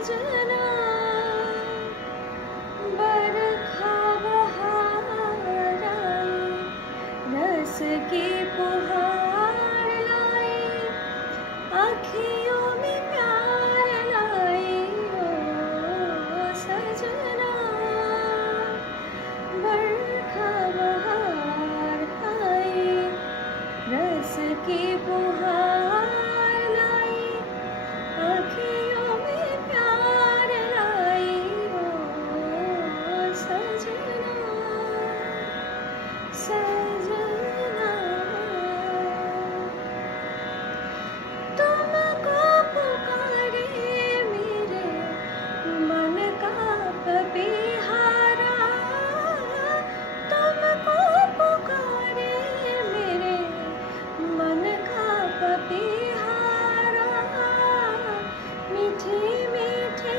सजना बरखा बहार आए, रस की पुहार लाए, आँखियों में प्यार लाए ओ सजना। बरखा बहार आए, रस की पुहार लाई, आँखियों में प्यार लाई ओ सजना सजना। तुमको पुकारे मेरे मन का पपीहारा, तुमको पुकारे मेरे मन का पपीहारा, मीठे मीठे